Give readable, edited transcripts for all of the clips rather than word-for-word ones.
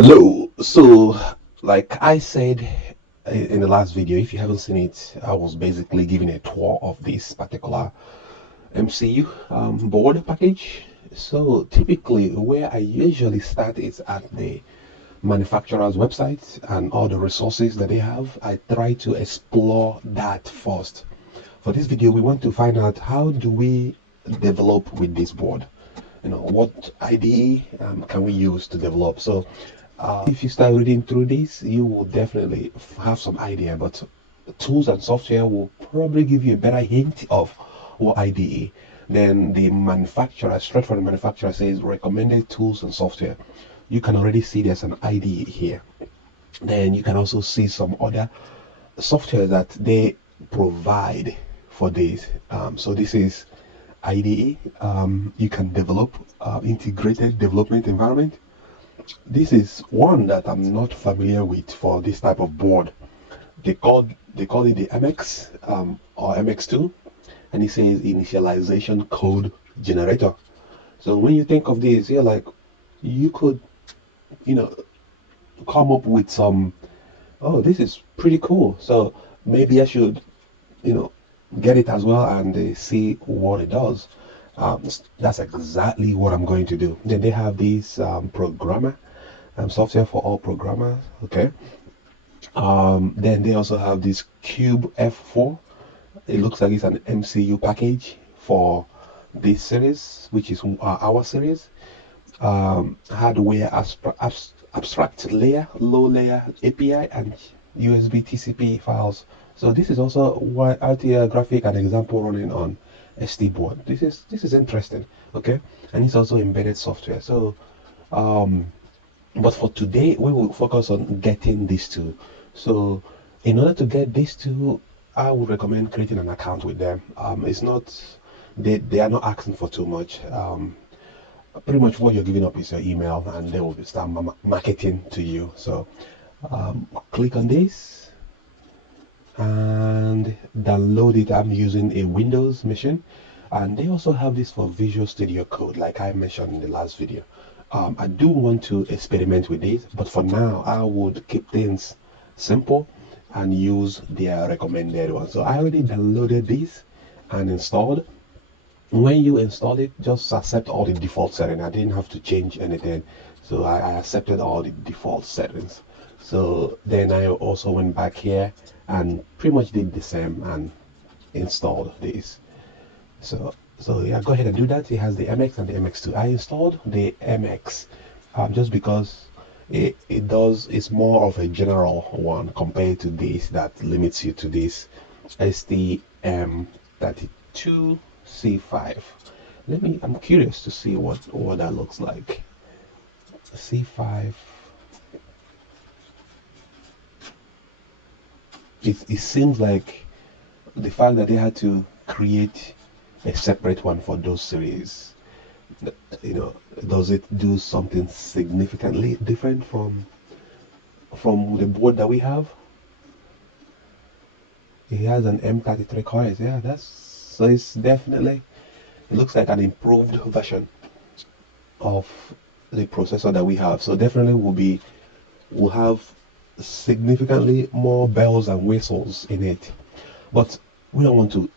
Hello. So, like I said in the last video, if you haven't seen it, I was basically giving a tour of this particular MCU board package. So, typically, where I usually start is at the manufacturer's website and all the resources that they have. I try to explore that first. For this video, we want to find out how do we develop with this board. What IDE can we use to develop. So if you start reading through this, you will definitely have some idea, but tools and software will probably give you a better hint of what IDE. Then the manufacturer, straight from the manufacturer, says recommended tools and software. You can already see there's an IDE here. Then you can also see some other software that they provide for this. So this is IDE. You can develop integrated development environment. This is one that I'm not familiar with for this type of board. They call it the MX or MX2, and it says initialization code generator. So when you think of this, you're like, you could, you know, come up with some. Oh, this is pretty cool. So maybe I should, you know, get it as well and see what it does. That's exactly what I'm going to do. Then they have this programmer software for all programmers. Okay. Then they also have this Cube F4. It looks like it's an MCU package for this series, which is our series. Hardware abstract layer, low layer API, and USB TCP files. So this is also what RTL graphic and example running on SD board. This is interesting. Okay, and it's also embedded software. So but for today, we will focus on getting these two. So in order to get these two, I would recommend creating an account with them. It's not, they are not asking for too much. Pretty much what you're giving up is your email and they will start marketing to you. So click on this and download it. I'm using a Windows machine, and they also have this for Visual Studio Code, like I mentioned in the last video. I do want to experiment with this, but for now I would keep things simple and use their recommended one. So I already downloaded this and installed. When you install it, just accept all the default settings. I didn't have to change anything, so I accepted all the default settings. So then I also went back here and pretty much did the same and installed this. So yeah, go ahead and do that. It has the MX and the MX2. I installed the MX just because it's more of a general one compared to this that limits you to this STM32C5. I'm curious to see what that looks like. C5. It seems like the fact that they had to create a separate one for those series, does it do something significantly different from the board that we have? It has an M33 cores. Yeah, so it's definitely, it looks like an improved version of the processor that we have. So definitely will have significantly more bells and whistles in it. But we don't want to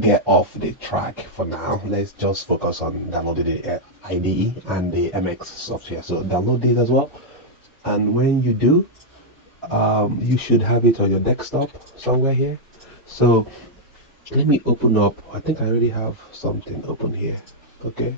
get off the track for now. Let's just focus on downloading the IDE and the MX software. So download this as well, and when you do, you should have it on your desktop somewhere here. So let me open up. I think I already have something open here. Okay,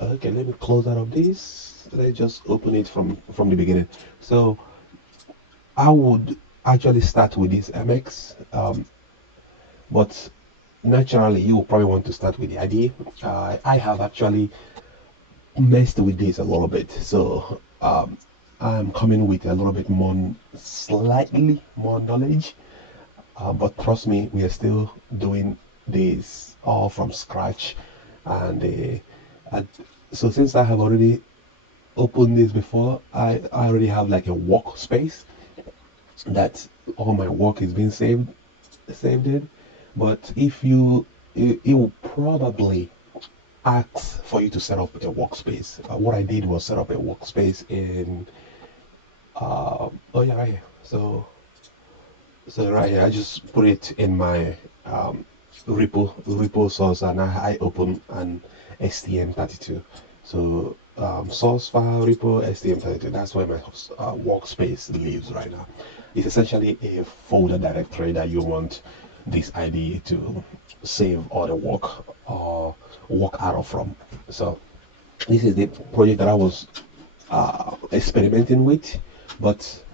let me close out of this. Let's just open it from the beginning. So I would actually start with this MX, but naturally you will probably want to start with the IDE. I have actually messed with this a little bit, so I'm coming with a little bit more, slightly more knowledge, but trust me, we are still doing this all from scratch. And so since I have already opened this before, I already have like a workspace that all my work is being saved in. But if it will probably ask for you to set up a workspace. What I did was set up a workspace in Oh yeah, right here. So right here, I just put it in my repo source, and I open an STM32. So source file repo STM32. That's where my workspace lives right now. It's essentially a folder directory that you want this IDE to save all the work or work out of from. So this is the project that I was experimenting with, but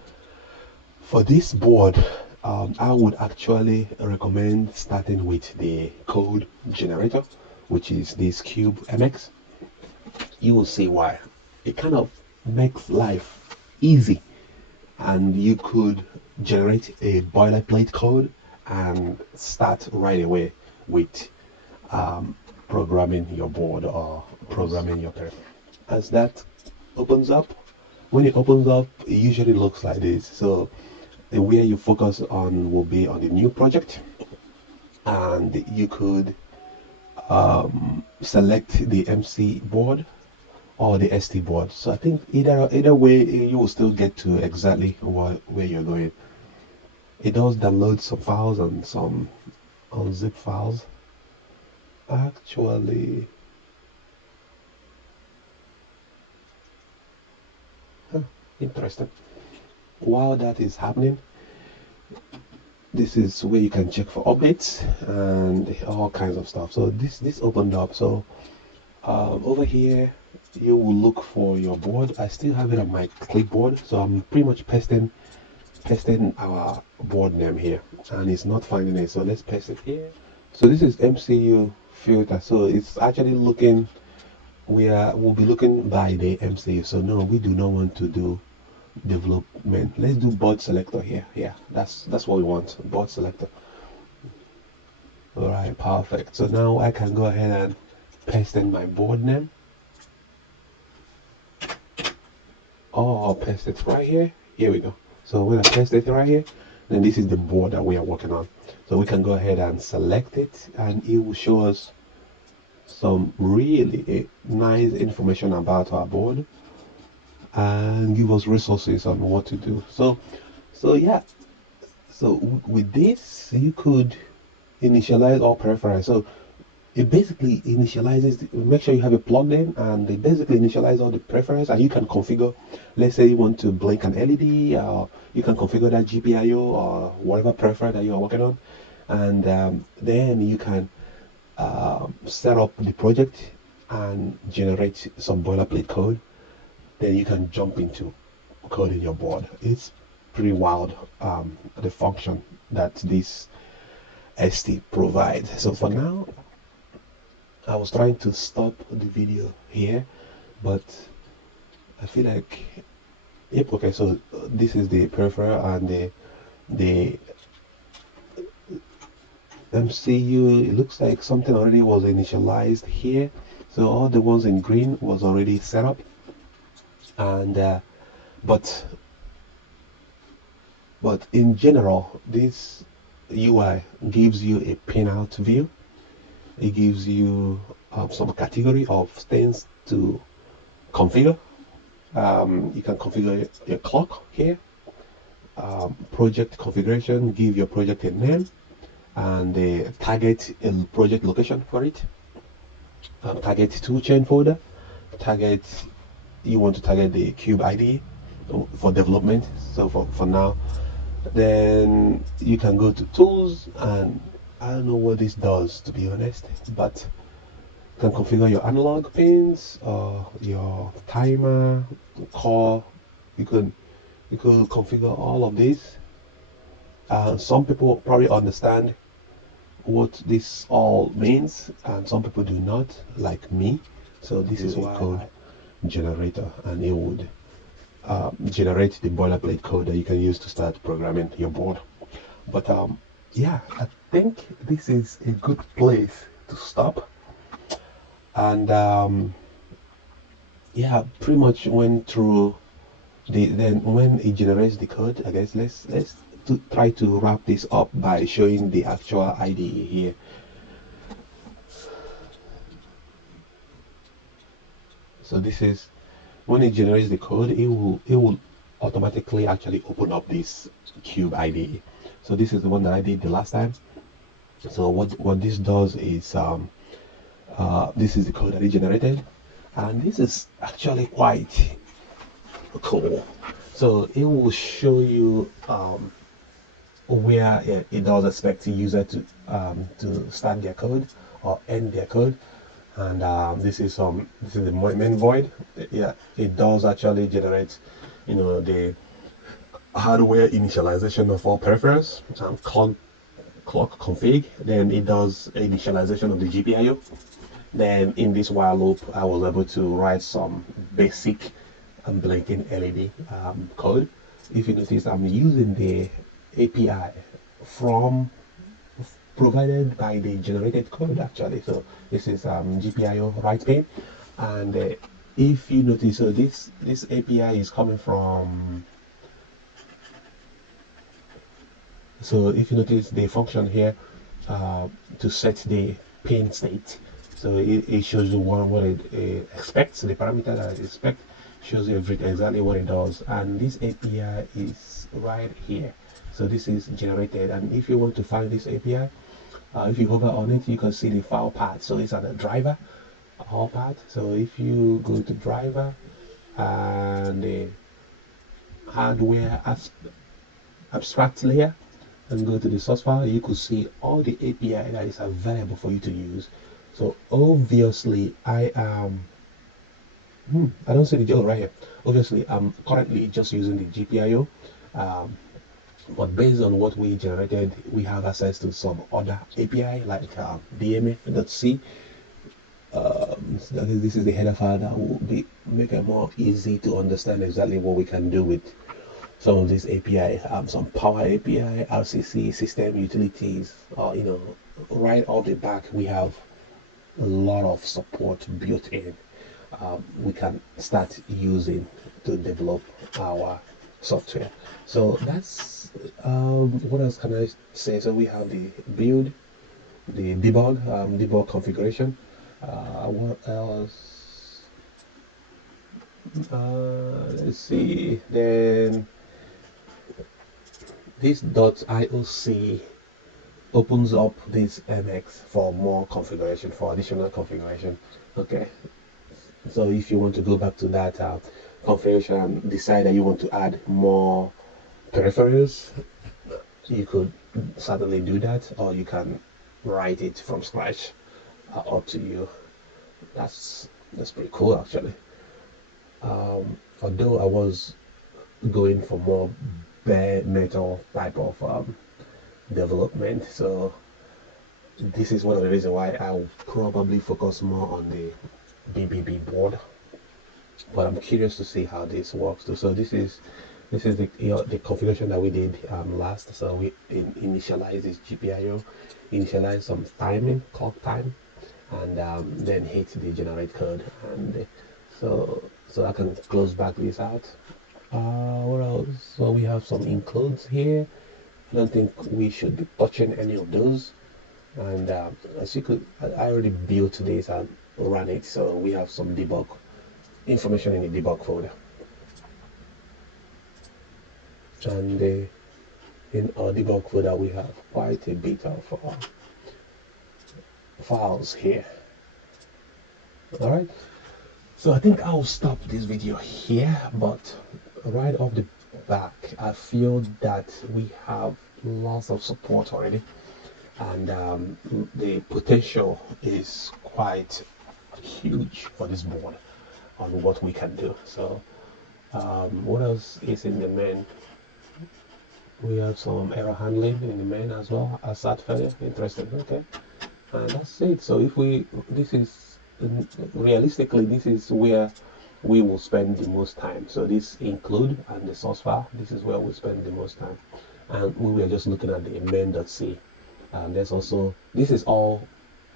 for this board, I would actually recommend starting with the code generator, which is this CubeMX. You will see why. It kind of makes life easy, and you could generate a boilerplate code and start right away with programming your board or programming your peripheral. As that opens up, when it opens up, it usually looks like this. So where you focus on will be on the new project, and you could select the MC board or the ST board. So I think either way, you will still get to exactly where you're going. It does download some files and some unzip files. Actually, huh, interesting. While that is happening, this is where you can check for updates and all kinds of stuff. So this opened up. So over here you will look for your board. I still have it on my clipboard, so I'm pretty much pasting our board name here, and it's not finding it. So let's paste it here. So this is MCU filter. So it's actually looking, we'll be looking by the MCU. So no, we do not want to do development. Let's do board selector here. Yeah, that's what we want, board selector. All right, perfect. So now I can go ahead and paste in my board name. Oh, I'll paste it right here. Here we go. So when I paste it right here, then this is the board that we are working on. So we can go ahead and select it, and it will show us some really nice information about our board and give us resources on what to do. So yeah, so with this you could initialize all peripherals. So it basically initializes, make sure you have a plugged in, and they basically initialize all the preferences, and you can configure, let's say you want to blink an LED, or you can configure that GPIO or whatever preference that you are working on, and then you can set up the project and generate some boilerplate code. Then you can jump into coding your board. It's pretty wild, the function that this ST provides. So for now, I was trying to stop the video here, but I feel like, yep, okay, so this is the peripheral, and the MCU, it looks like something already was initialized here. So all the ones in green was already set up, and but in general, this UI gives you a pinout view. It gives you some category of things to configure. You can configure your clock here. Project configuration, give your project a name, and target a project location for it. Target toolchain folder. Target, you want to target the CubeIDE for development. So for now, then you can go to tools, and I don't know what this does, to be honest, but you can configure your analog pins or your timer, core. You could configure all of these. Some people probably understand what this all means, and some people do not, like me. So this is why code generator, and it would generate the boilerplate code that you can use to start programming your board. But yeah, I think this is a good place to stop. And yeah, pretty much went through then when it generates the code, I guess let's try to wrap this up by showing the actual IDE here. So this is when it generates the code. It will automatically actually open up this Cube IDE. So this is the one that I did the last time. So what this does is this is the code that it generated, and this is actually quite cool. So it will show you where it does expect the user to start their code or end their code. And this is the main void. Yeah, it does actually generate, the hardware initialization of all peripherals and clock config. Then it does initialization of the GPIO. Then in this while loop, I was able to write some basic blinking LED code. If you notice, I'm using the API from provided by the generated code actually. So this is GPIO write pane, and if you notice, so this API is coming from. So if you notice the function here to set the pane state, so it shows you what it expects, the parameter that it expects, shows you exactly what it does, and this API is right here. So this is generated, and if you want to find this API, if you hover on it, you can see the file path. So it's at the driver all path. So if you go to driver and the hardware abstract layer and go to the source file, you could see all the API that is available for you to use. So obviously I don't see the gel right here. Obviously I'm currently just using the GPIO, but based on what we generated, we have access to some other API like DMA.c. This is the header file that will make it more easy to understand exactly what we can do with some of these API, some power API, RCC, system utilities, right off the back, we have a lot of support built in. We can start using to develop our software. So that's what else can I say? So we have the build, the debug configuration. What else? Let's see. Then this .ioc opens up this MX for more configuration, for additional configuration. Okay, so if you want to go back to that configuration and decide that you want to add more peripherals, you could certainly do that, or you can write it from scratch. Up to you. That's pretty cool actually. Although I was going for more bare metal type of development, so this is one of the reasons why I'll probably focus more on the BBB board. But I'm curious to see how this works too. So this is the configuration that we did last. So we initialize this GPIO, initialize some timing, clock time, and then hit the generate code, and so I can close back this out. What else? So we have some includes here. I don't think we should be touching any of those. And as you could, I already built this and ran it, so we have some debug information in the debug folder. And in our debug folder, we have quite a bit of files here. All right, so I think I'll stop this video here, but right off the back, I feel that we have lots of support already, and the potential is quite huge for this board on what we can do. So what else is in the main? We have some error handling in the main as well, ASAT failure. Interesting. Okay, and that's it. So if this is realistically, this is where we will spend the most time. So this include and the source file, this is where we spend the most time. And we were just looking at the main.c. And there's also, this is all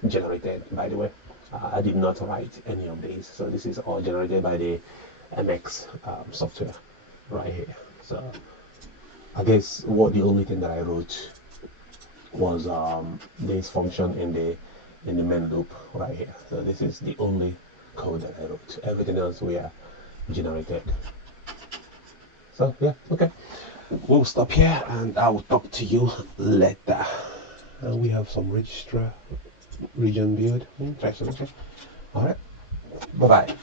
generated, by the way. I did not write any of these, so this is all generated by the MX software right here. So I guess the only thing that I wrote was this function in the main loop right here. So this is the only code that I wrote. Everything else we are generated. So yeah, okay. We'll stop here and I will talk to you later. And we have some registrar region build. Interesting. Okay. All right. Bye bye.